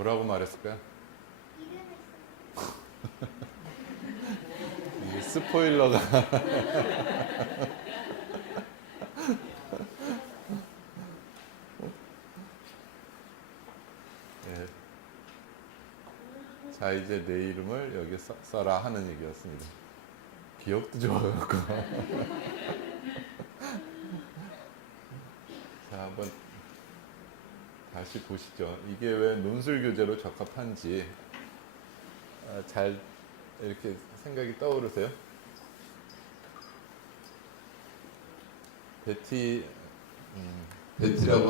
뭐라고 말했을까요? 이게 스포일러가 네. 자 이제 내 이름을 여기 써라 하는 얘기였습니다. 기억도 좋아갖고 자 한번 다시 보시죠. 이게 왜 논술교재로 적합한지 잘 이렇게 생각이 떠오르세요? 베티라고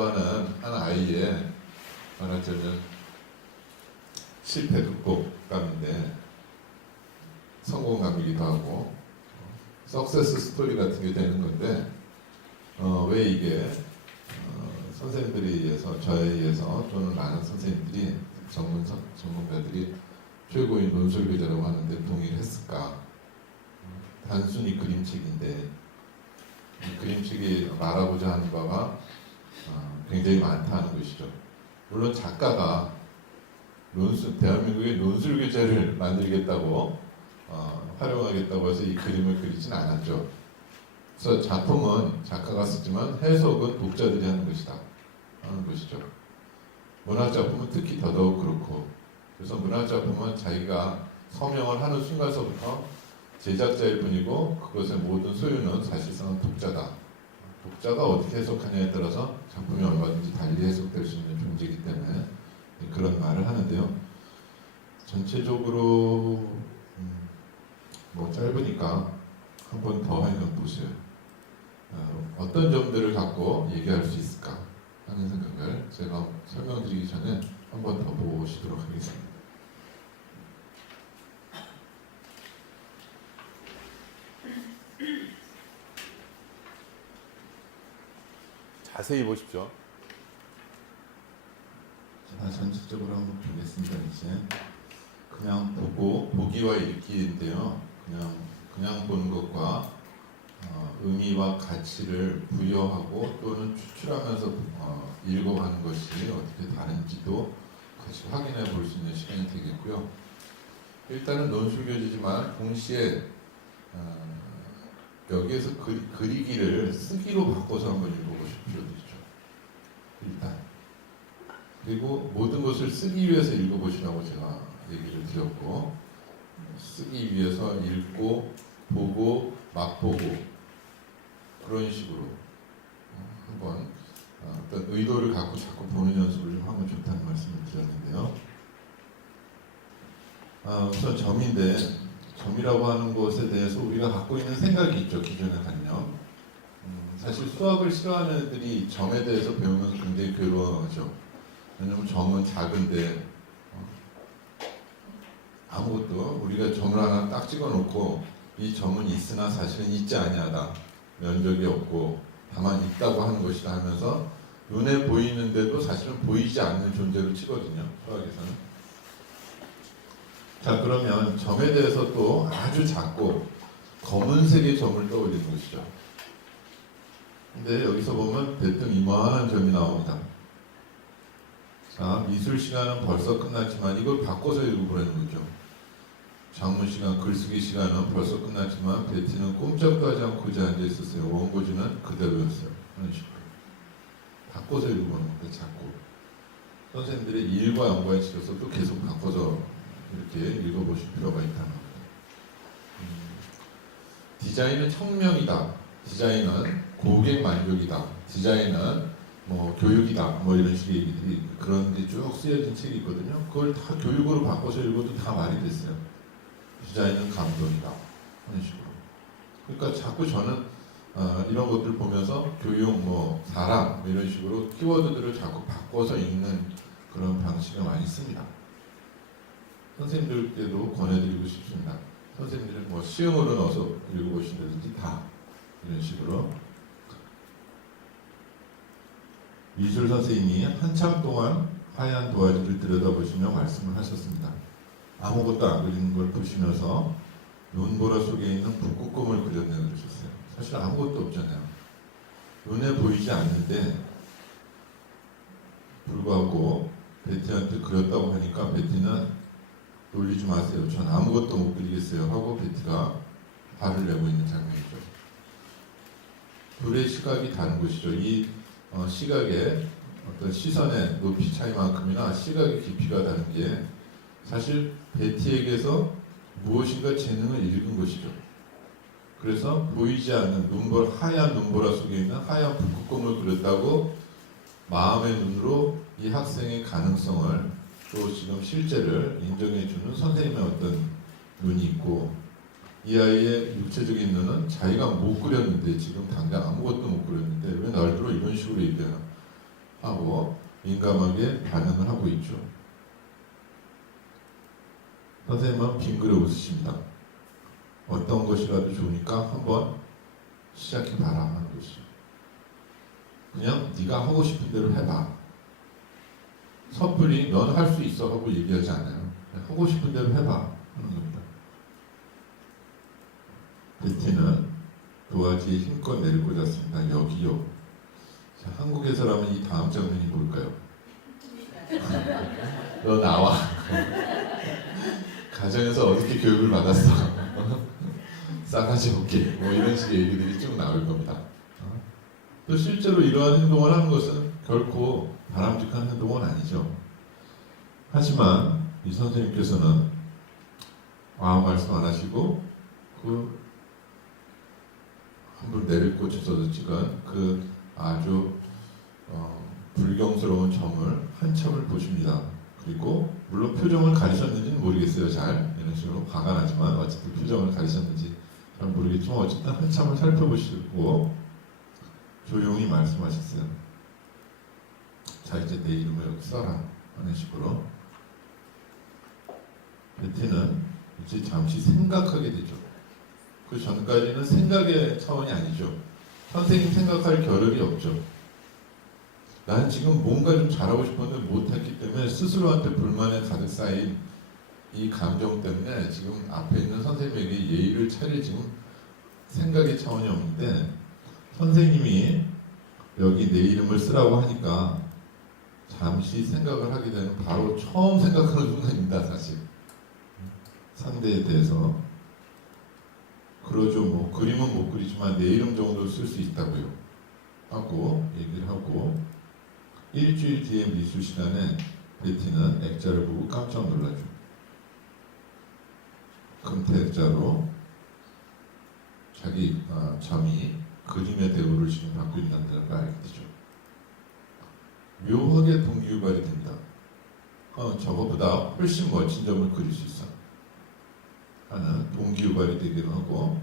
하는 한 아이의 말하자면 실패 극복감인데 성공감이기도 하고 석세스 스토리 같은 게 되는 건데 왜 이게 선생님들에 의해서 저에 의해서 또는 많은 선생님들이 전문가들이 최고의 논술교재라고 하는데 동의를 했을까? 단순히 그림책인데 이 그림책이 말하고자 하는 바가 굉장히 많다는 것이죠. 물론 작가가 대한민국의 논술교재를 만들겠다고 활용하겠다고 해서 이 그림을 그리진 않았죠. 그래서 작품은 작가가 쓰지만 해석은 독자들이 하는 것이다 하는 것이죠. 문학작품은 특히 더더욱 그렇고, 그래서 문학작품은 자기가 서명을 하는 순간서부터 제작자일 뿐이고 그것의 모든 소유는 사실상은 독자다. 독자가 어떻게 해석하냐에 따라서 작품이 얼마든지 달리 해석될 수 있는 존재이기 때문에 그런 말을 하는데요. 전체적으로 뭐 짧으니까 한 번 더 하여간 보세요. 어떤 점들을 갖고 얘기할 수 있을까 하는 생각을 제가 설명드리기 전에 한 번 더 보시도록 하겠습니다. 자세히 보십시오. 자, 전체적으로 한번 보겠습니다. 이제 그냥 보기와 읽기인데요. 그냥 보는 것과 의미와 가치를 부여하고 또는 추출하면서 읽어가는 것이 어떻게 다른지도 같이 확인해 볼 수 있는 시간이 되겠고요. 일단은 논술교재지만 동시에 여기에서 그리기를 쓰기로 바꿔서 한번 읽어보실 필요도 있죠. 일단. 그리고 모든 것을 쓰기 위해서 읽어보시라고 제가 얘기를 드렸고, 쓰기 위해서 읽고 보고 맛보고 그런 식으로 한번 어떤 의도를 갖고 자꾸 보는 연습을 좀 하면 좋다는 말씀을 드렸는데요. 우선 점이라고 하는 것에 대해서 우리가 갖고 있는 생각이 있죠. 기존의 관념. 사실 수학을 싫어하는 애들이 점에 대해서 배우면서 굉장히 괴로워하죠. 왜냐하면 점은 작은데 아무것도 우리가 점을 하나 딱 찍어놓고 이 점은 있으나 사실은 있지 아니하다. 면적이 없고 다만 있다고 하는 것이다 하면서 눈에 보이는데도 사실은 보이지 않는 존재로 치거든요. 수학에서는. 자, 그러면 점에 대해서 또 아주 작고 검은색의 점을 떠올리는 것이죠. 근데 여기서 보면 대뜸 이만한 점이 나옵니다. 자, 미술 시간은 벌써 끝났지만 이걸 바꿔서 읽어보라는 거죠. 장문 시간, 글쓰기 시간은 벌써 끝났지만 베티는 꼼짝도 하지 않고 그저 앉아 있었어요. 원고지는 그대로였어요. 그런 식으로 바꿔서 읽어보는 거예요. 자꾸 선생님들의 일과 연관에 치셔서 또 계속 바꿔서 이렇게 읽어보실 필요가 있다는 겁니다. 디자인은 혁명이다. 디자인은 고객 만족이다. 디자인은 뭐 교육이다. 뭐 이런 식의 얘기들이 그런 게 쭉 쓰여진 책이 있거든요. 그걸 다 교육으로 바꿔서 읽어도 다 말이 됐어요. 디자인은 감동이다. 그런 식으로. 그러니까 자꾸 저는 이런 것들 보면서 교육, 뭐 사람 이런 식으로 키워드들을 자꾸 바꿔서 읽는 그런 방식을 많이 씁니다. 선생님들께도 권해드리고 싶습니다. 선생님들은 뭐 시험으로 넣어서 읽어보신다든지 다 이런 식으로. 미술 선생님이 한참 동안 하얀 도화지를 들여다보시며 말씀을 하셨습니다. 아무것도 안 그리는 걸 보시면서 눈보라 속에 있는 북극곰을 그렸네 그러셨어요. 사실 아무것도 없잖아요. 눈에 보이지 않는데 불구하고 베티한테 그렸다고 하니까 베티는 놀리지 마세요. 전 아무것도 못 그리겠어요. 하고 베티가 화를 내고 있는 장면이죠. 둘의 시각이 다른 것이죠. 이 시각의 어떤 시선의 높이 차이만큼이나 시각의 깊이가 다른 게 사실 베티에게서 무엇인가 재능을 잃은 것이죠. 그래서 보이지 않는 눈볼, 하얀 눈보라 속에 있는 하얀 북극곰을 그렸다고 마음의 눈으로 이 학생의 가능성을 또 지금 실제를 인정해주는 선생님의 어떤 눈이 있고, 이 아이의 육체적인 눈은 자기가 못 그렸는데, 지금 당장 아무것도 못 그렸는데 왜 날들어 이런 식으로 얘기하고 민감하게 반응을 하고 있죠. 선생님은 빙그레 웃으십니다. 어떤 것이라도 좋으니까 한번 시작해봐라 하는 것이죠. 그냥 네가 하고 싶은 대로 해봐. 섣불리 넌 할 수 있어 하고 얘기하지 않아요. 그냥 하고 싶은 대로 해봐 하는 겁니다. 베티는 도화지에 힘껏 내리꽂았습니다. 여기요. 자, 한국에서라면 이 다음 장면이 뭘까요? 너 나와. 가정에서 어떻게 교육을 받았어? 싸가지 없게 뭐 이런 식의 얘기들이 쭉 나올 겁니다. 또 실제로 이러한 행동을 하는 것은 결코 바람직한 행동은 아니죠. 하지만 이 선생님께서는 아무 말씀 안 하시고 그 한번 내리꽂혀서 찍은 그 아주 불경스러운 점을 한참을 보십니다. 그리고 물론 표정을 가리셨는지는 모르겠어요. 잘 이런 식으로 화가 나지만 어쨌든 표정을 가리셨는지 잘 모르겠지만 어쨌든 한참을 살펴보시고 조용히 말씀하셨어요. 자, 이제 내 이름을 여기 써라 하는 식으로. 베티는 이제 잠시 생각하게 되죠. 그 전까지는 생각의 차원이 아니죠. 선생님 생각할 겨를이 없죠. 난 지금 뭔가 좀 잘하고 싶었는데 못했기 때문에 스스로한테 불만에 가득 쌓인 이 감정 때문에 지금 앞에 있는 선생님에게 예의를 차릴 지금 생각의 차원이 없는데, 선생님이 여기 내 이름을 쓰라고 하니까 잠시 생각을 하게 되는, 바로 처음 생각하는 순간입니다. 사실 상대에 대해서. 그러죠. 뭐 그림은 못 그리지만 내 이름 정도 쓸 수 있다고요 하고 얘기를 하고, 일주일 뒤에 미술 시간에 베티는 액자를 보고 깜짝 놀라죠. 금태 액자로 자기 점이 그림의 대우를 지금 받고 있다는 걸 알게 되죠. 묘하게 동기유발이 됩니다. 저거보다 훨씬 멋진 점을 그릴 수 있어 하는 동기유발이 되기도 하고,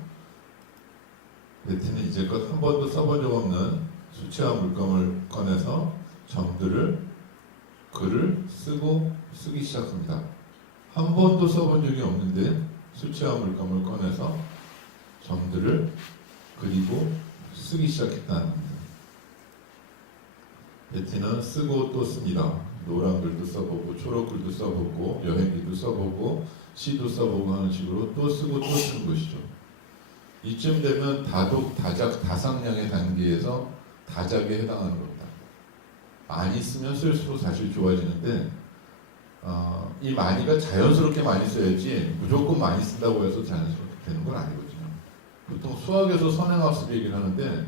베티는 이제껏 한 번도 써본 적 없는 수채화 물감을 꺼내서 글을 쓰기 시작합니다. 한 번도 써본 적이 없는데 수채화 물감을 꺼내서 점들을 그리고 쓰기 시작했다는 겁니다. 베티는 쓰고 또 씁니다. 노란 글도 써보고 초록 글도 써보고 여행기도 써보고 시도 써보고 하는 식으로 또 쓰고 또 쓰는 것이죠. 이쯤 되면 다독, 다작, 다상량의 단계에서 다작에 해당하는 겁니다. 많이 쓰면 쓸수록 사실 좋아지는데 이 많이가 자연스럽게 많이 써야지 무조건 많이 쓴다고 해서 자연스럽게 되는 건 아니거든요. 보통 수학에서 선행학습 얘기를 하는데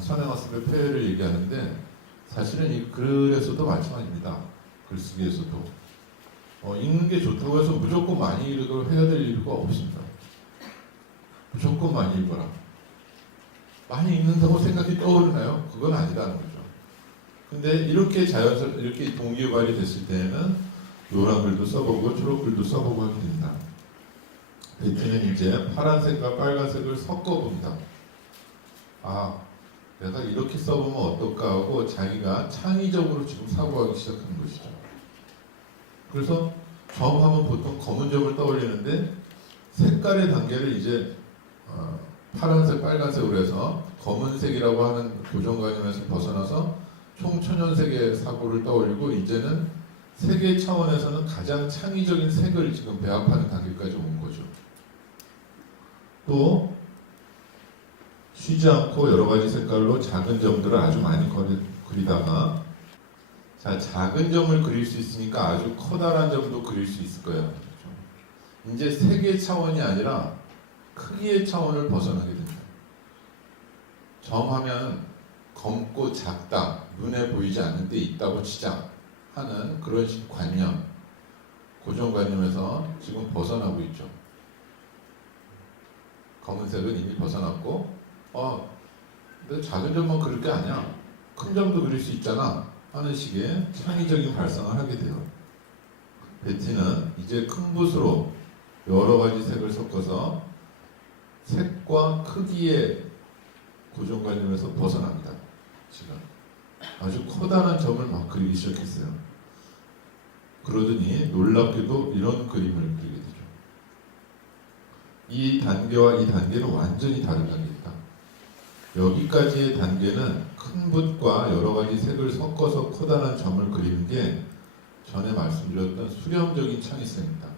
선행학습의 폐해를 얘기하는데, 사실은 이 글에서도 마찬가지입니다. 글쓰기에서도 읽는 게 좋다고 해서 무조건 많이 읽고 해야 될 이유가 없습니다. 무조건 많이 읽어라. 많이 읽는다고 생각이 떠오르나요? 그건 아니라는 거죠. 근데 이렇게 이렇게 동기유발이 됐을 때에는 노란 글도 써보고 초록 글도 써보고 하게 됩니다. 베티는 이제 파란색과 빨간색을 섞어봅니다. 내가 이렇게 써보면 어떨까 하고 자기가 창의적으로 지금 사고하기 시작하는 것이죠. 그래서 점하면 보통 검은 점을 떠올리는데 색깔의 단계를 이제 파란색, 빨간색으로 해서 검은색이라고 하는 고정관념에서 벗어나서 총천연색의 사고를 떠올리고, 이제는 색의 차원에서는 가장 창의적인 색을 지금 배합하는 단계까지 온 거죠. 또 쉬지 않고 여러 가지 색깔로 작은 점들을 아주 많이 그리다가 자, 작은 점을 그릴 수 있으니까 아주 커다란 점도 그릴 수 있을 거예요. 그렇죠? 이제 색의 차원이 아니라 크기의 차원을 벗어나게 됩니다. 점하면 검고 작다, 눈에 보이지 않는 데 있다고 치자 하는 그런 관념, 고정관념에서 지금 벗어나고 있죠. 검은색은 이미 벗어났고, 근데 작은 점만 그릴 게 아니야. 큰 점도 그릴 수 있잖아 하는 식의 창의적인 발상을 하게 돼요. 베티는 이제 큰 붓으로 여러 가지 색을 섞어서 색과 크기의 고정관념에서 벗어납니다. 지금 아주 커다란 점을 막 그리기 시작했어요. 그러더니 놀랍게도 이런 그림을 그리게 되죠. 이 단계와 이 단계는 완전히 다른 단계입니다. 여기까지의 단계는 큰 붓과 여러 가지 색을 섞어서 커다란 점을 그리는 게 전에 말씀드렸던 수렴적인 창의성입니다.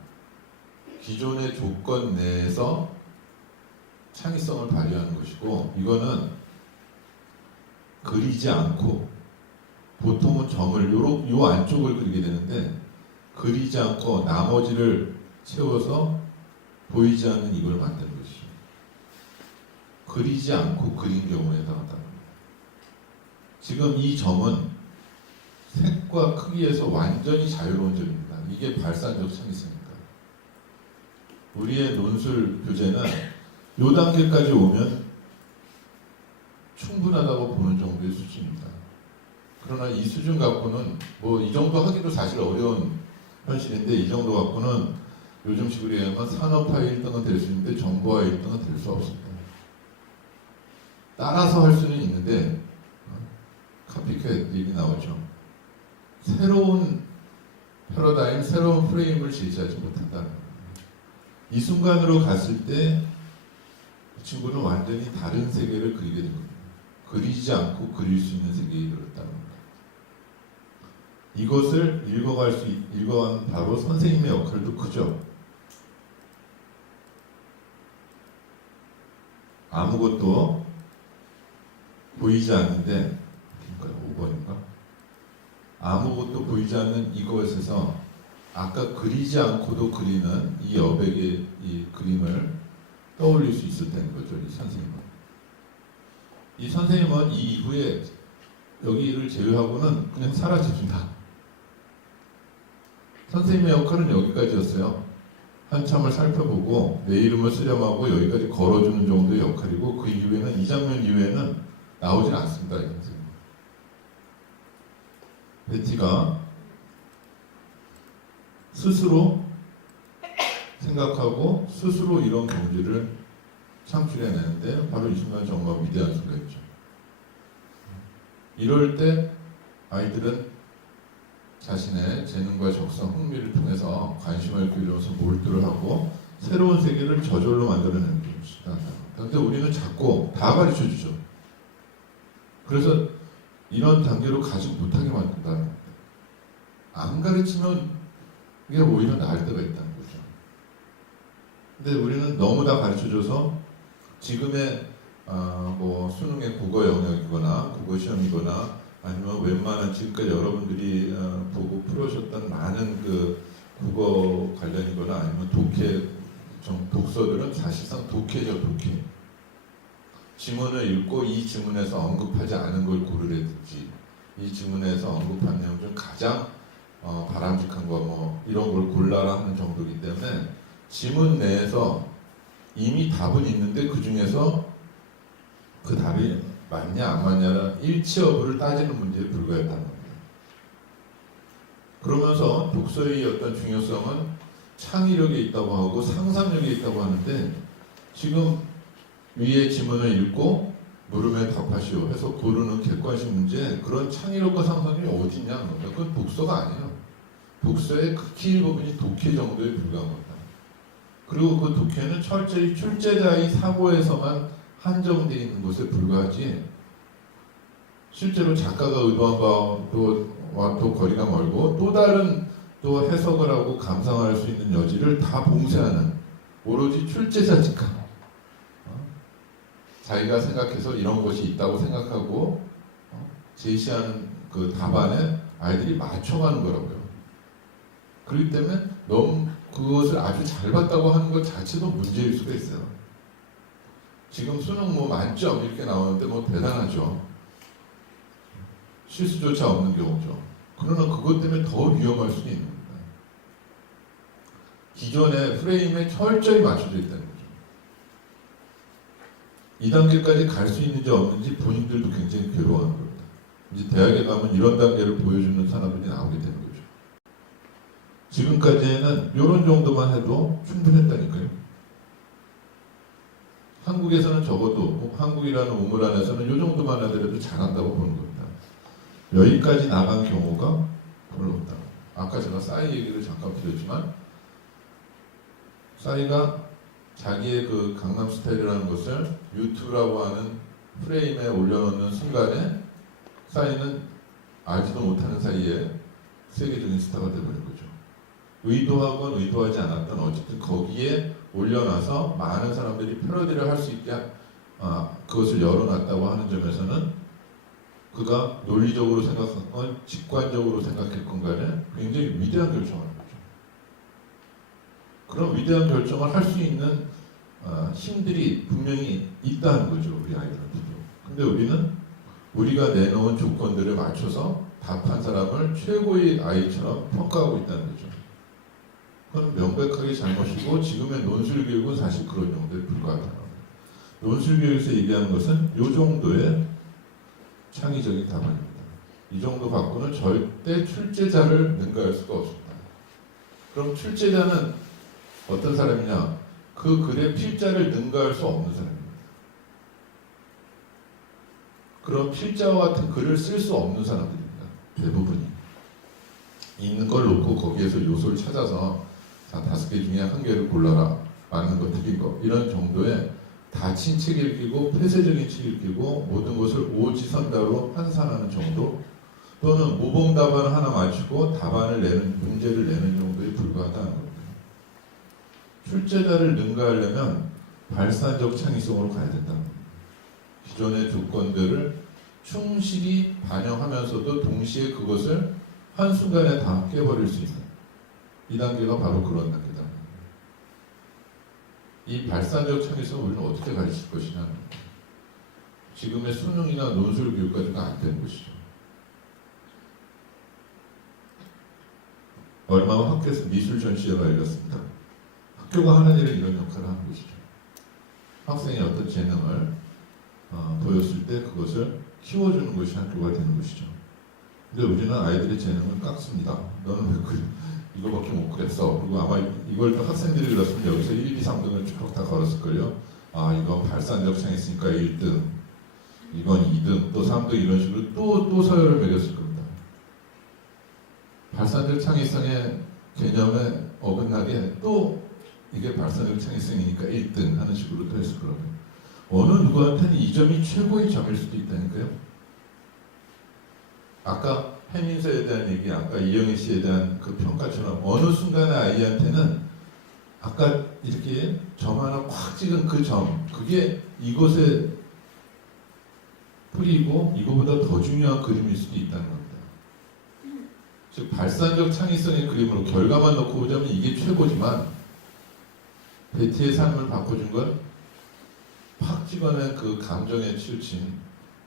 기존의 조건 내에서 창의성을 발휘하는 것이고, 이거는 그리지 않고, 보통은 점을 요 안쪽을 그리게 되는데 그리지 않고 나머지를 채워서 보이지 않는 이걸 만드는 것이죠. 그리지 않고 그린 경우에 해당한다는 겁니다. 지금 이 점은 색과 크기에서 완전히 자유로운 점입니다. 이게 발산적 창의성입니다. 우리의 논술 교재는 요 단계까지 오면 충분하다고 보는 정도의 수준입니다. 그러나 이 수준 갖고는 뭐 이 정도 하기도 사실 어려운 현실인데, 이 정도 갖고는 요즘식으로 얘기하면 산업화의 1등은 될 수 있는데 정보화의 1등은 될 수 없습니다. 따라서 할 수는 있는데 카피캣 얘기 나오죠. 새로운 패러다임, 새로운 프레임을 제시하지 못한다는 거예요. 이 순간으로 갔을 때 그 친구는 완전히 다른 세계를 그리게 된 겁니다. 그리지 않고 그릴 수 있는 세계에 이르렀다는 겁니다. 이것을 읽어가는 바로 선생님의 역할도 크죠. 아무것도 보이지 않는데, 5번인가? 아무것도 보이지 않는 이것에서 아까 그리지 않고도 그리는 이 여백의 이 그림을 떠올릴 수 있었다는 거죠, 이 선생님은. 이 선생님은 이 이후에 여기를 제외하고는 그냥 사라집니다. 선생님의 역할은 여기까지였어요. 한참을 살펴보고 내 이름을 수렴하고 여기까지 걸어주는 정도의 역할이고, 그 이후에는, 이 장면 이후에는 나오진 않습니다, 이 선생님. 베티가 스스로 생각하고 스스로 이런 경지를 창출해내는데 바로 이 순간 정말 위대한 순간이죠. 이럴 때 아이들은 자신의 재능과 적성, 흥미를 통해서 관심을 기울여서 몰두를 하고 새로운 세계를 저절로 만들어내는 것이다. 그런데 우리는 자꾸 다 가르쳐주죠. 그래서 이런 단계로 가지 못하게 만든다는 겁니다. 안 가르치면 이게 오히려 나을 때가 있다는 거죠. 근데 우리는 너무 다 가르쳐줘서 지금의 뭐 수능의 국어 영역이거나 국어 시험이거나 아니면 웬만한 지금까지 여러분들이 보고 풀으셨던 많은 그 국어 관련이거나 아니면 독서들은 사실상 독해죠, 독해. 지문을 읽고 이 지문에서 언급하지 않은 걸 고르라든지, 이 지문에서 언급한 내용 중 가장 바람직한 거 뭐 이런 걸 골라라 하는 정도이기 때문에 지문 내에서 이미 답은 있는데 그 중에서 그 답이 맞냐 안 맞냐는 일치 여부를 따지는 문제에 불과했다는 겁니다. 그러면서 독서의 어떤 중요성은 창의력에 있다고 하고 상상력에 있다고 하는데, 지금 위의 지문을 읽고 물음에 답하시오 해서 고르는 객관식 문제, 그런 창의력과 상상력이 어디 있냐는 겁니다. 그건 독서가 아니에요. 독서의 극히 일부분이 독해 정도에 불과한 겁니다. 그리고 그 독해는 철저히 출제자의 사고에서만 한정되어 있는 것에 불과하지, 실제로 작가가 의도한 바와 또 거리가 멀고 또 다른 또 해석을 하고 감상할 수 있는 여지를 다 봉쇄하는, 오로지 출제자 직감, 자기가 생각해서 이런 것이 있다고 생각하고 제시하는 그 답안에 아이들이 맞춰가는 거라고요. 그렇기 때문에 너무 그것을 아주 잘 봤다고 하는 것 자체도 문제일 수가 있어요. 지금 수능 뭐 만점 이렇게 나오는데 뭐 대단하죠. 실수조차 없는 경우죠. 그러나 그것 때문에 더 위험할 수도 있는 겁니다. 기존의 프레임에 철저히 맞춰져 있다는 거죠. 이 단계까지 갈 수 있는지 없는지 본인들도 굉장히 괴로워하는 겁니다. 이제 대학에 가면 이런 단계를 보여주는 사람들이 나오게 되는 거죠. 지금까지는 이런 정도만 해도 충분했다니까요. 한국에서는 적어도 한국이라는 우물 안에서는 이 정도만 하더라도 잘한다고 보는 겁니다. 여기까지 나간 경우가 별로 없다. 아까 제가 싸이 얘기를 잠깐 드렸지만 싸이가 자기의 그 강남 스타일이라는 것을 유튜브라고 하는 프레임에 올려놓는 순간에 싸이는 알지도 못하는 사이에 세계적인 스타가 되어버린 거죠. 의도하건 의도하지 않았던 어쨌든 거기에 올려놔서 많은 사람들이 패러디를 할 수 있게 그것을 열어놨다고 하는 점에서는 그가 논리적으로 생각했건 직관적으로 생각했건 간에 굉장히 위대한 결정을 한 거죠. 그런 위대한 결정을 할 수 있는 힘들이 분명히 있다는 거죠. 우리 아이들한테도. 근데 우리는 우리가 내놓은 조건들을 맞춰서 답한 사람을 최고의 아이처럼 평가하고 있다는 거죠. 그건 명백하게 잘못이고 지금의 논술 교육은 사실 그런 정도에 불과하다. 논술 교육에서 얘기하는 것은 이 정도의 창의적인 답안입니다. 이 정도 갖고는 절대 출제자를 능가할 수가 없습니다. 그럼 출제자는 어떤 사람이냐? 그 글의 필자를 능가할 수 없는 사람입니다. 그런 필자와 같은 글을 쓸 수 없는 사람들입니다. 대부분이. 있는 걸 놓고 거기에서 요소를 찾아서 자, 5개 중에 1개를 골라라. 맞는 거, 틀린 거. 이런 정도의 다친 책 읽기고 폐쇄적인 책 읽기고 모든 것을 오지선다로 환산하는 정도 또는 모범 답안을 하나 맞추고 답안을 내는 문제를 내는 정도에 불과하다는 겁니다. 출제자를 능가하려면 발산적 창의성으로 가야 된다는 겁니다. 기존의 조건들을 충실히 반영하면서도 동시에 그것을 한순간에 다 깨버릴 수 있는 이 단계가 바로 그런 단계다. 이 발산적 창의성을 우리는 어떻게 가르칠 것이냐. 지금의 수능이나 논술 교육까지가 안 되는 것이죠. 얼마 후 학교에서 미술 전시회가 열렸습니다. 학교가 하는 일은 이런 역할을 하는 것이죠. 학생이 어떤 재능을 보였을 때 그것을 키워주는 것이 학교가 되는 것이죠. 근데 우리는 아이들의 재능을 깎습니다. 너는 왜 그래? 이거밖에 못 그랬어. 그리고 아마 이걸 또 학생들이 그렸으면 여기서 1, 2, 3등을 쭉 다 걸었을걸요. 아, 이건 발산적 창의성이니까 1등, 이건 2등, 또 3등 이런 식으로 또 서열을 매겼을 겁니다. 발산적 창의성의 개념에 어긋나게 또 이게 발산적 창의성이니까 1등 하는 식으로 또 했을 거라고요. 어느 누구한테는 이 점이 최고의 점일 수도 있다니까요. 아까 해민서에 대한 얘기, 아까 이영애 씨에 대한 그 평가처럼 어느 순간에 아이한테는 아까 이렇게 점 하나 콱 찍은 그 점, 그게 이것에 뿌리고 이거보다 더 중요한 그림일 수도 있다는 겁니다. 즉 발산적 창의성의 그림으로 결과만 놓고 보자면 이게 최고지만 베티의 삶을 바꿔준 건 팍 찍어낸 그 감정에 치우친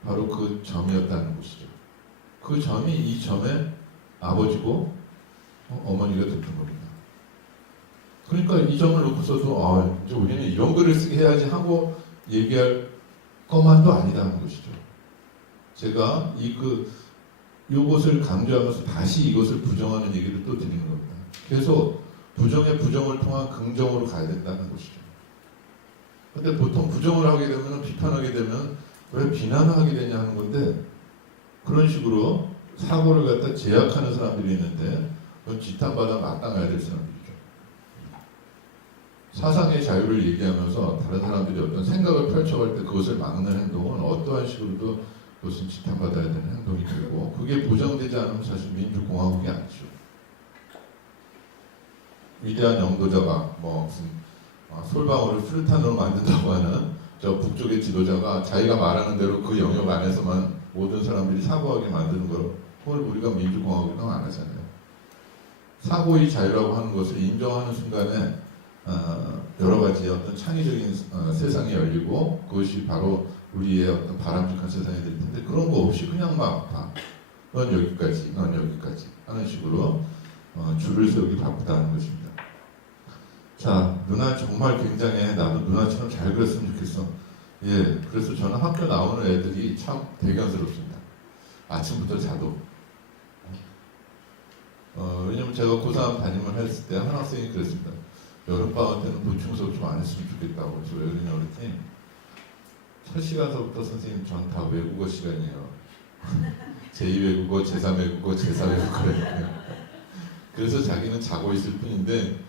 바로 그 점이었다는 것이죠. 그 점이 이 점의 아버지고 어머니가 됐던 겁니다. 그러니까 이 점을 놓고서도 이제 우리는 이런 글을 쓰게 해야지 하고 얘기할 것만도 아니다는 것이죠. 제가 이것을 강조하면서 다시 이것을 부정하는 얘기를 또 드리는 겁니다. 계속 부정의 부정을 통한 긍정으로 가야 된다는 것이죠. 근데 보통 부정을 하게 되면 비판하게 되면 왜 비난을 하게 되냐 하는 건데 그런 식으로 사고를 갖다 제약하는 사람들이 있는데 그건 지탄받아 마땅해야 될 사람들이죠. 사상의 자유를 얘기하면서 다른 사람들이 어떤 생각을 펼쳐갈 때 그것을 막는 행동은 어떠한 식으로도 그것은 지탄받아야 되는 행동이 되고 그게 보장되지 않으면 사실 민주공화국이 아니죠. 위대한 영도자가 무슨 솔방울을 수류탄으로 만든다고 하는 저 북쪽의 지도자가 자기가 말하는 대로 그 영역 안에서만 모든 사람들이 사고하게 만드는 걸 그걸 우리가 민주공화국은 안 하잖아요. 사고의 자유라고 하는 것을 인정하는 순간에 여러 가지 어떤 창의적인 세상이 열리고 그것이 바로 우리의 어떤 바람직한 세상이 될 텐데 그런 거 없이 그냥 막 넌 여기까지, 넌 여기까지 하는 식으로 줄을 세우기 바쁘다는 것입니다. 자, 누나 정말 굉장해. 나도 누나처럼 잘 그렸으면 좋겠어. 예, 그래서 저는 학교 나오는 애들이 참 대견스럽습니다. 아침부터 자도. 왜냐면 제가 고3 담임을 했을 때 한 학생이 그랬습니다. 여름방학 때는 보충 수업 좀 안 했으면 좋겠다고. 저 왜 그러냐 그랬더니 첫 시간서부터 선생님 전 다 외국어 시간이에요. 제2외국어, 제3외국어, 제4외국어래요. 그래서 자기는 자고 있을 뿐인데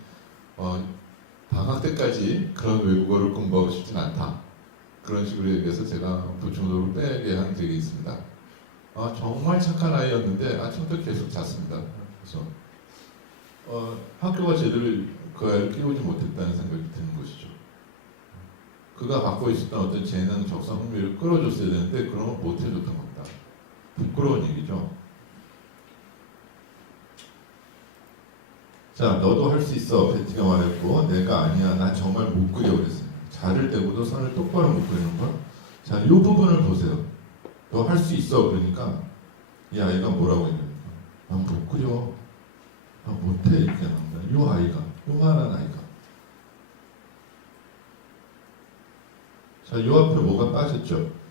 방학 때까지 그런 외국어를 공부하고 싶진 않다. 그런 식으로 얘기해서 제가 보충 수업을 빼게 한 적이 있습니다. 정말 착한 아이였는데 아침부터 계속 잤습니다. 그래서 학교가 제대로 그 아이를 키우지 못했다는 생각이 드는 것이죠. 그가 갖고 있었던 어떤 재능, 적성, 흥미를 끌어줬어야 되는데 그런 걸 못 해줬던 겁니다. 부끄러운 얘기죠. 자, 너도 할 수 있어. 베티가 말했고 내가 아니야. 나 정말 못 그려 그랬어요. 자를 대고도 선을 똑바로 못 그리는 걸. 자, 이 부분을 보세요. 너 할 수 있어. 그러니까 이 아이가 뭐라고 했냐면 난 못 그려. 나 못해. 이렇게 합니다. 이 아이가, 요만한 아이가. 자, 요 앞에 뭐가 빠졌죠?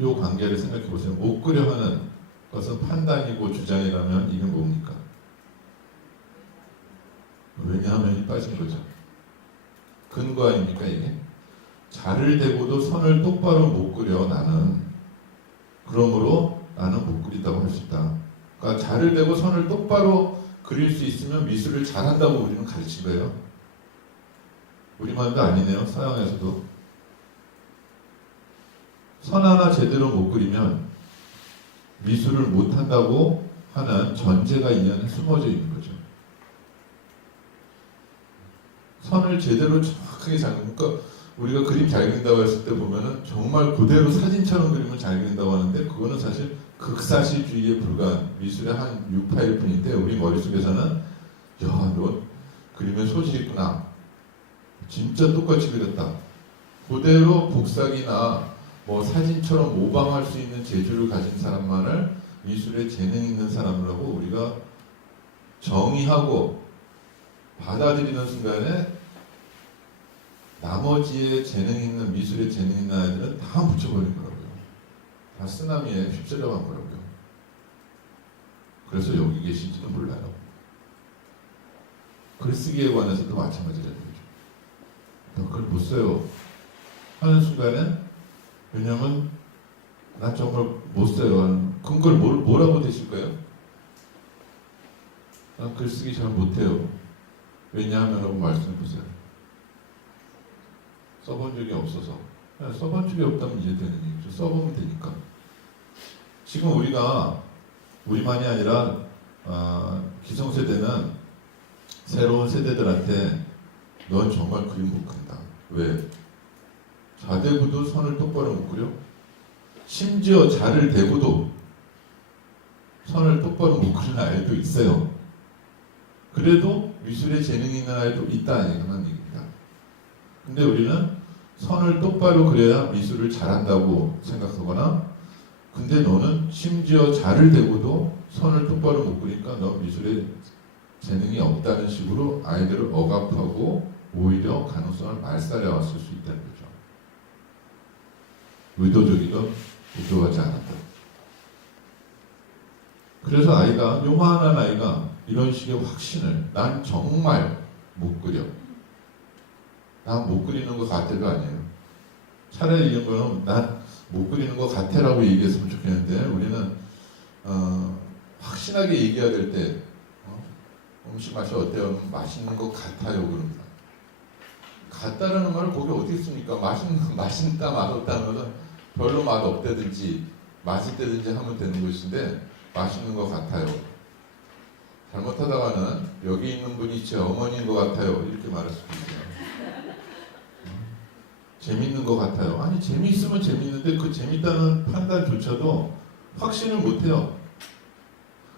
요 관계를 생각해 보세요. 못 그려 하는 것은 판단이고 주장이라면 이게 뭡니까? 왜냐하면 빠진 거죠. 근거 아닙니까 이게? 자를 대고도 선을 똑바로 못 그려 나는. 그러므로 나는 못 그린다고 할 수 있다. 그러니까 자를 대고 선을 똑바로 그릴 수 있으면 미술을 잘한다고 우리는 가르친 거예요. 우리만도 아니네요. 서양에서도. 선 하나 제대로 못 그리면 미술을 못한다고 하는 전제가 이 안에 숨어져 있는 거죠. 선을 제대로 정확하게 그러니까 우리가 그림 잘 그린다고 했을 때 보면은 정말 그대로 사진처럼 그리면 잘 그린다고 하는데 그거는 사실 극사실주의에 불과한 미술의 한 6파일 뿐인데 우리 머릿속에서는 야, 너 그림에 소질 있구나. 진짜 똑같이 그렸다. 그대로 복사기나 뭐 사진처럼 모방할 수 있는 재주를 가진 사람만을 미술에 재능 있는 사람이라고 우리가 정의하고 받아들이는 순간에 나머지의 재능 있는 미술에 재능 있는 아이들은 다 묻혀버린 거라고요. 다 쓰나미에 휩쓸려 간 거라고요. 그래서 여기 계신지도 몰라요. 글쓰기에 관해서도 마찬가지라는 거죠. 너 글 못 써요 하는 순간에 왜냐면 나 정말 못 써요. 근거를 뭐라고 되실 거예요? 난 글쓰기 잘 못해요. 왜냐하면 라고 말씀해 보세요. 써본 적이 없어서. 써본 적이 없다면 이해되는 얘기죠. 써보면 되니까. 지금 우리만이 아니라 기성세대는 새로운 세대들한테 넌 정말 그림 못 그린다. 왜? 자대고도 선을 똑바로 못 그려? 심지어 자를 대고도 선을 똑바로 못 그리는 아이도 있어요. 그래도 미술에 재능이 있는 아이도 있다는 얘기입니다. 근데 우리는 선을 똑바로 그려야 미술을 잘한다고 생각하거나 근데 너는 심지어 자를 대고도 선을 똑바로 못 그리니까 너 미술에 재능이 없다는 식으로 아이들을 억압하고 오히려 가능성을 말살해 왔을 수 있다는 거죠. 의도적이든 의도하지 않았다. 그래서 아이가 요만한 아이가 이런 식의 확신을 난 정말 못 그려. 난 못 그리는 것 같아도 아니에요. 차라리 이런 거는 난 못 그리는 것 같아라고 얘기했으면 좋겠는데 우리는 확신하게 얘기해야 될 때 음식 맛이 어때요? 맛있는 것 같아요. 그럽니다. 같다라는 말을 거기 어디 있습니까? 맛있다, 맛없다는 것은 별로 맛없다든지 맛있다든지 하면 되는 것인데 맛있는 것 같아요. 잘못하다가는 여기 있는 분이 제 어머니인 것 같아요. 이렇게 말할 수도 있어요. 재밌는 것 같아요. 아니 재미있으면 재밌는데 그 재밌다는 판단조차도 확신을 못해요.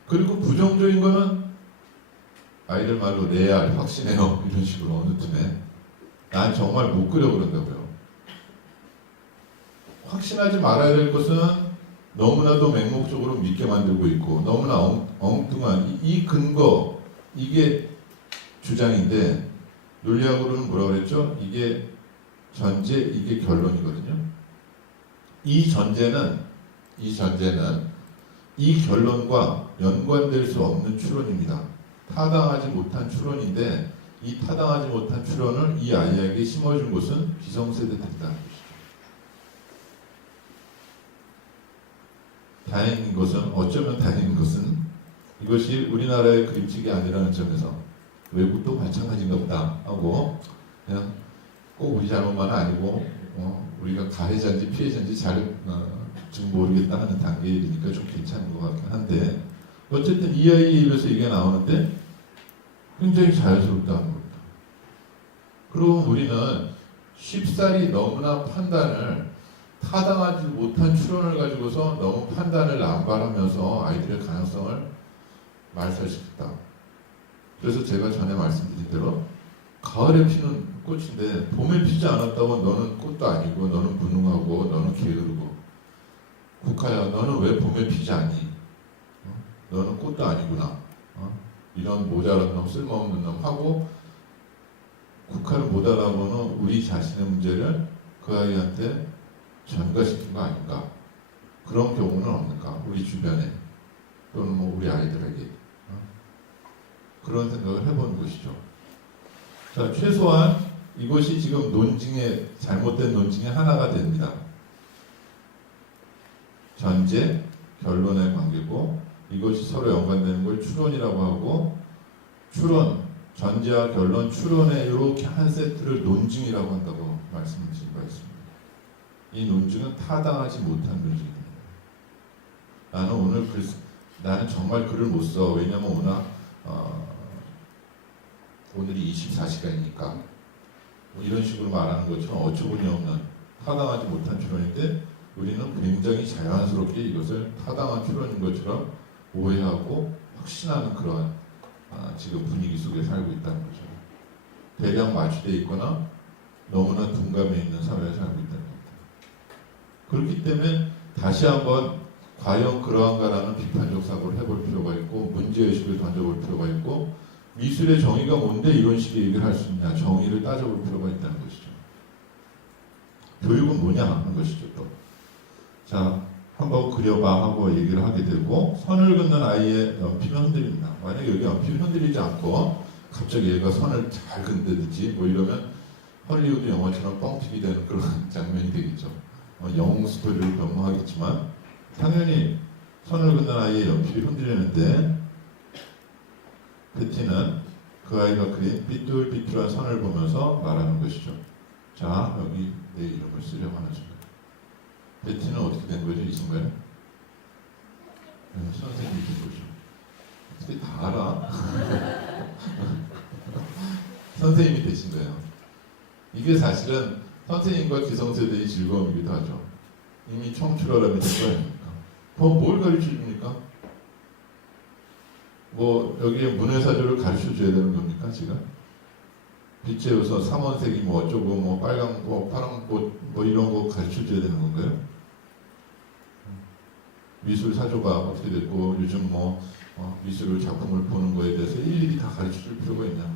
그리고 부정적인 거는 아이들 말로 레알, 확신해요. 이런 식으로 어느 틈에 난 정말 못 그려 그런다고요. 확신하지 말아야 될 것은 너무나도 맹목적으로 믿게 만들고 있고 너무나 엉뚱한 이 근거, 이게 주장인데 논리학으로는 뭐라고 그랬죠? 이게 전제, 이게 결론이거든요. 이 전제는 이 결론과 연관될 수 없는 추론입니다. 타당하지 못한 추론인데 이 타당하지 못한 추론을 이 아이에게 심어준 것은 기성세대들이다. 다행인 것은, 어쩌면 다행인 것은 이것이 우리나라의 그림책이 아니라는 점에서 외국도 마찬가지인가 보다 하고 그냥 꼭 우리 잘못만 아니고 우리가 가해자인지 피해자인지 잘 지금 모르겠다 하는 단계이니까 좀 괜찮은 것 같긴 한데 어쨌든 이 아이에 입에서 이게 나오는데 굉장히 자연스럽다는 겁니다. 그럼 우리는 쉽사리 너무나 판단을 타당하지 못한 추론을 가지고서 너무 판단을 남발하면서 아이들의 가능성을 말살시켰다. 그래서 제가 전에 말씀드린 대로 가을에 피는 꽃인데 봄에 피지 않았다고 너는 꽃도 아니고 너는 무능하고 너는 게으르고 국화야 너는 왜 봄에 피지 않니? 너는 꽃도 아니구나. 이런 모자란 놈 쓸모없는 놈 하고 국화를 못 알아보는 우리 자신의 문제를 그 아이한테 전가시킨 거 아닌가? 그런 경우는 없는가? 우리 주변에 또는 뭐 우리 아이들에게 그런 생각을 해보는 것이죠. 자, 최소한 이것이 지금 논증의 잘못된 논증의 하나가 됩니다. 전제, 결론의 관계고 이것이 서로 연관되는 걸 추론이라고 하고 추론, 전제와 결론, 추론의 이렇게 한 세트를 논증이라고 한다고 말씀드린 바 있습니다. 이 논증은 타당하지 못한 논증입니다. 나는 정말 글을 못 써. 왜냐면 오늘이 24시간이니까 뭐 이런 식으로 말하는 것처럼 어처구니 없는 타당하지 못한 추론인데 우리는 굉장히 자연스럽게 이것을 타당한 추론인 것처럼 오해하고 확신하는 그런 지금 분위기 속에 살고 있다는 거죠. 대량 마취되어 있거나 너무나 둔감해 있는 사회에 살고 있다는 겁니다. 그렇기 때문에 다시 한번 과연 그러한가라는 비판적 사고를 해볼 필요가 있고 문제의식을 던져볼 필요가 있고 미술의 정의가 뭔데 이런 식의 얘기를 할 수 있냐, 정의를 따져볼 필요가 있다는 것이죠. 교육은 뭐냐 하는 것이죠. 또 자, 한번 그려봐 하고 얘기를 하게 되고 선을 긋는 아이의 연필을 흔들립니다. 만약에 여기 연필을 흔들리지 않고 갑자기 얘가 선을 잘 긋는다든지 뭐 이러면 헐리우드 영화처럼 뻥튀기 되는 그런 장면이 되겠죠. 영웅 스토리를 변모하겠지만 당연히 선을 긋는 아이의 연필이 흔들리는데 베티는 그 아이가 그린 삐뚤삐뚤한 선을 보면서 말하는 것이죠. 자, 여기 내 이름을 쓰려고 하는 순간 베티는 어떻게 된 거죠? 이 순간에? 선생님이 된 거죠. 어떻게 다 알아? 선생님이 되신 거예요. 이게 사실은 선생님과 기성세대의 즐거움이기도 하죠. 이미 청출어람이 된 거 아닙니까? 그럼 뭘 가르쳐 줍니까? 뭐 여기에 문해사조를 가르쳐 줘야 되는 겁니까 지금? 빛의 요소, 삼원색이 뭐 어쩌고 뭐 빨간 꽃, 파란 꽃 뭐 이런 거 가르쳐 줘야 되는 건가요? 미술 사조가 어떻게 됐고 요즘 뭐 미술 작품을 보는 거에 대해서 일일이 다 가르쳐 줄 필요가 있냐?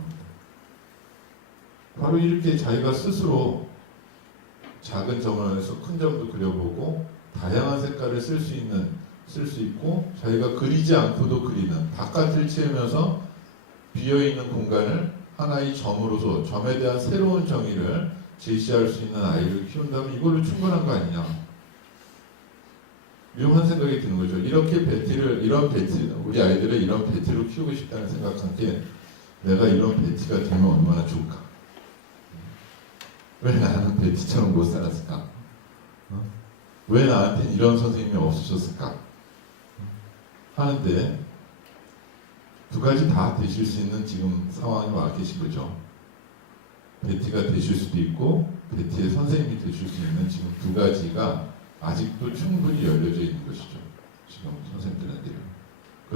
바로 이렇게 자기가 스스로 작은 점을 해서 큰 점도 그려보고 다양한 색깔을 쓸 수 있고 자기가 그리지 않고도 그리는 바깥을 채우면서 비어있는 공간을 하나의 점으로서 점에 대한 새로운 정의를 제시할 수 있는 아이를 키운다면 이걸로 충분한 거 아니냐. 묘한 생각이 드는 거죠. 이렇게 우리 아이들을 이런 베티로 키우고 싶다는 생각한 게 내가 이런 베티가 되면 얼마나 좋을까. 왜 나는 베티처럼 못 살았을까? 왜 나한테 이런 선생님이 없으셨을까? 하는데 두 가지 다 되실 수 있는 지금 상황에 와 계신 거죠. 베티가 되실 수도 있고 베티의 선생님이 되실 수 있는 지금 두 가지가 아직도 충분히 열려져 있는 것이죠.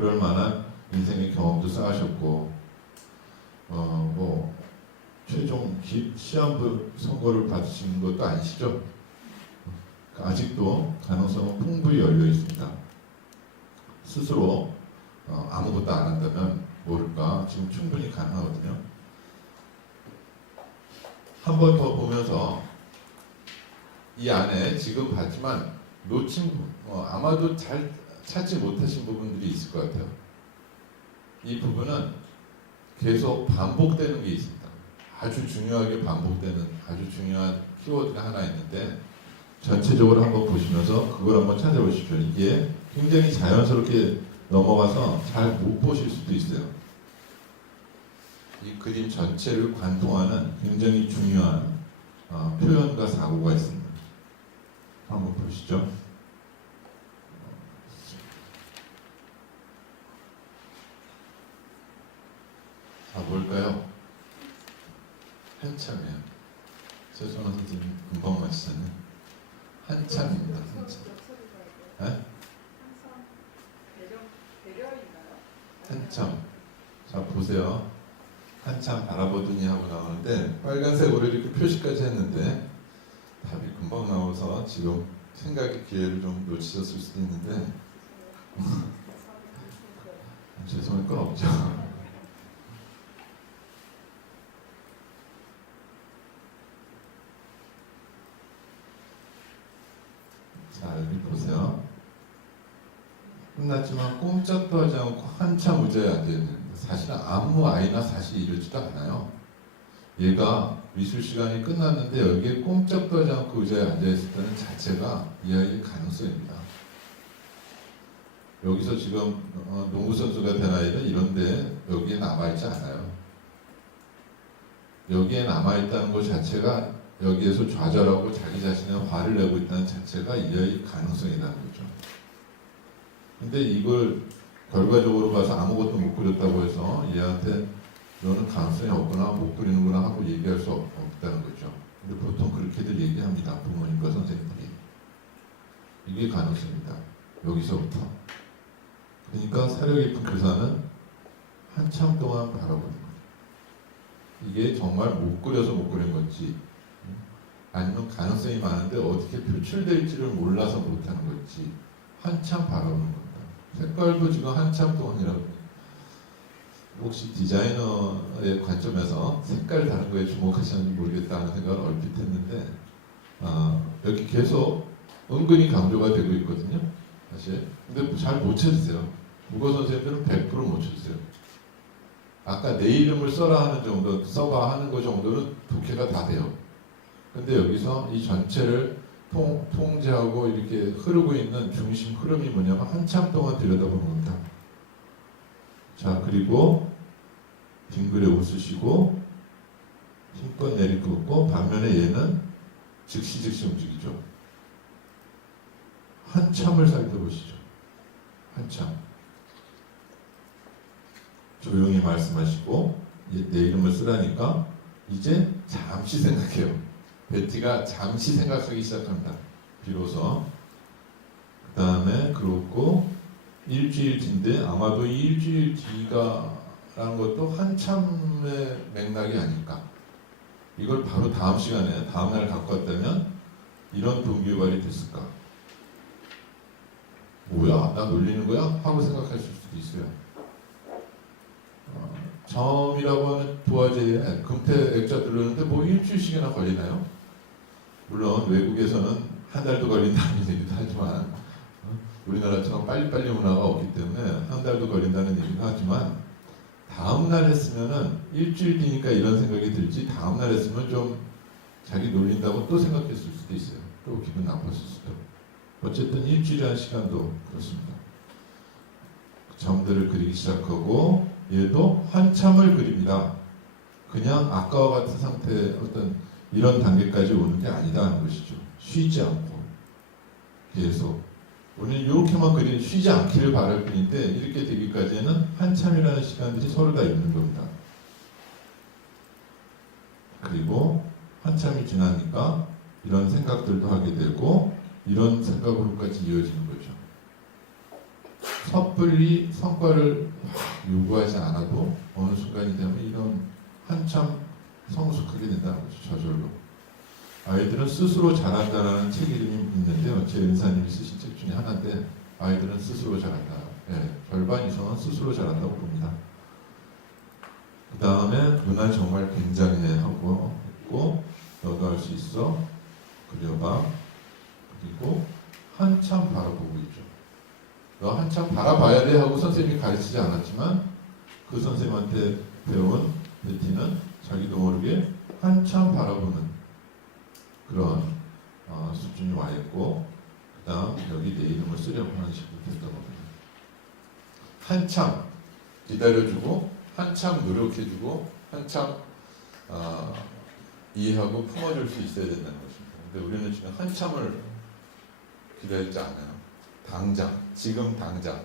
그럴 만한 인생의 경험도 쌓으셨고 뭐 최종 시한부 선고를 받으시는 것도 아니시죠? 아직도 가능성은 풍부히 열려 있습니다. 스스로 아무것도 안 한다면 모를까 지금 충분히 가능하거든요. 한 번 더 보면서 이 안에 지금 봤지만 놓친 아마도 잘 찾지 못하신 부분들이 있을 것 같아요. 이 부분은 계속 반복되는 게 있습니다. 아주 중요하게 반복되는 아주 중요한 키워드가 하나 있는데 전체적으로 한번 보시면서 그걸 한번 찾아보십시오. 이게 굉장히 자연스럽게 넘어가서 잘 못 보실 수도 있어요. 이 그림 전체를 관통하는 굉장히 중요한 표현과 사고가 있습니다. 한번 보시죠. 자, 뭘까요? 한참이에요. 최선화 선생님 금방 마시잖아요. 한참입니다. 한참. 네? 한참. 자, 보세요. 한참 바라보더니 하고 나오는데 빨간색으로 이렇게 표시까지 했는데 답이 금방 나와서 지금 생각의 기회를 좀 놓치셨을 수도 있는데 죄송할 건 없죠. 자, 여기 보세요. 끝났지만 꼼짝도 하지 않고 한참 의자에 앉아있는 사실은 아무 아이나 사실 이러지도 않아요. 얘가 미술 시간이 끝났는데 여기에 꼼짝도 하지 않고 의자에 앉아있을 때는 자체가 이 아이의 가능성입니다. 여기서 지금 농구선수가 된 아이는 이런데 여기에 남아있지 않아요. 여기에 남아있다는 것 자체가 여기에서 좌절하고 자기 자신의 화를 내고 있다는 자체가 이 아이의 가능성이라는 거죠. 근데 이걸 결과적으로 봐서 아무것도 못 그렸다고 해서 얘한테 너는 가능성이 없구나 못 그리는구나 하고 얘기할 수 없다는 거죠. 근데 보통 그렇게들 얘기합니다. 부모님과 선생님들이. 이게 가능성입니다. 여기서부터. 그러니까 사려 깊은 교사는 한참 동안 바라보는 거예요. 이게 정말 못 그려서 못 그린 건지 아니면 가능성이 많은데 어떻게 표출될지를 몰라서 못하는 건지 한참 바라보는 겁니다. 색깔도 지금 한참 동안이라고. 혹시 디자이너의 관점에서 색깔 다른 거에 주목하시는지 모르겠다는 생각을 얼핏 했는데 여기 계속 은근히 강조가 되고 있거든요. 사실. 근데 잘 못 찾으세요. 국어 선생님들은 100% 못 찾으세요. 아까 내 이름을 써라 하는 정도, 써봐 하는 거 정도는 독해가 다 돼요. 근데 여기서 이 전체를 통제하고 이렇게 흐르고 있는 중심 흐름이 뭐냐면 한참 동안 들여다보는 겁니다. 자, 그리고 빙그레 웃으시고 힘껏 내리꽂고 반면에 얘는 즉시 움직이죠. 한참을 살펴보시죠. 한참. 조용히 말씀하시고 내 이름을 쓰라니까 이제 잠시 생각해요. 베티가 잠시 생각하기 시작합니다. 비로소. 그 다음에 그렇고 일주일 뒤인데 아마도 이 일주일 뒤가라는 것도 한참의 맥락이 아닐까. 이걸 바로 다음 시간에 다음날 갖고 왔다면 이런 동기유발이 됐을까. 뭐야? 나 놀리는 거야? 하고 생각하실 수도 있어요. 점이라고 하는 부화제에 금태 액자 들르는데 뭐 일주일씩이나 걸리나요? 물론 외국에서는 한 달도 걸린다는 얘기도 하지만 우리나라처럼 빨리빨리 문화가 없기 때문에 한 달도 걸린다는 얘기도 하지만 다음날 했으면은 일주일 뒤니까 이런 생각이 들지 다음날 했으면 좀 자기 놀린다고 또 생각했을 수도 있어요. 또 기분 나빴을 수도. 어쨌든 일주일이라는 시간도 그렇습니다. 점들을 그리기 시작하고 얘도 한참을 그립니다. 그냥 아까와 같은 상태의 어떤 이런 단계까지 오는 게 아니다는 것이죠. 쉬지 않고 계속 우리는 이렇게만 그리 쉬지 않기를 바랄 뿐인데 이렇게 되기까지는 한참이라는 시간들이 서로 다 있는 겁니다. 그리고 한참이 지나니까 이런 생각들도 하게 되고 이런 생각으로까지 이어지는 거죠. 섣불리 성과를 요구하지 않아도 어느 순간이 되면 이런 한참 성숙하게 된다는 거죠. 저절로. 아이들은 스스로 잘한다라는 책 이름이 있는데요. 제 은사님이 쓰신 책 중에 하나인데 아이들은 스스로 잘한다. 예, 절반 이상은 스스로 잘한다고 봅니다. 그 다음에 누나 정말 굉장해 하고 있고 너도 할 수 있어 그려봐 그리고 한참 바라보고 있죠. 너 한참 바라봐야 돼 하고 선생님이 가르치지 않았지만 그 선생님한테 배운 베티는 자기도 모르게 한참 바라보는 그런 수준이 와 있고 그 다음 여기 내 이름을 쓰려고 하는 식으로 됐던 겁니다. 한참 기다려주고 한참 노력해주고 한참 이해하고 품어줄 수 있어야 된다는 것입니다. 근데 우리는 지금 한참을 기다리지 않아요. 당장, 지금 당장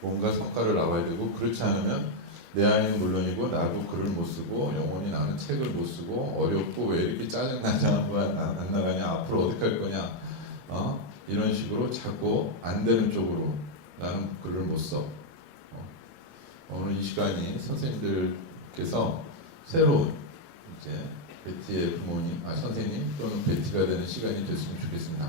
뭔가 성과를 나와야 되고 그렇지 않으면 내 아이는 물론이고 나도 글을 못 쓰고 영원히 나는 책을 못 쓰고 어렵고 왜 이렇게 짜증나냐 안 나가냐 앞으로 어떻게 할 거냐 이런 식으로 자꾸 안 되는 쪽으로 나는 글을 못 써. 오늘 이 시간이 선생님들께서 새로운 이제 베티의 부모님, 선생님 또는 베티가 되는 시간이 됐으면 좋겠습니다.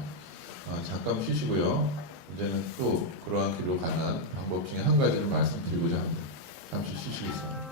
잠깐 쉬시고요. 이제는 또 그러한 길로 가는 방법 중에 한 가지를 말씀드리고자 합니다. 잠시 쉬시겠습니다.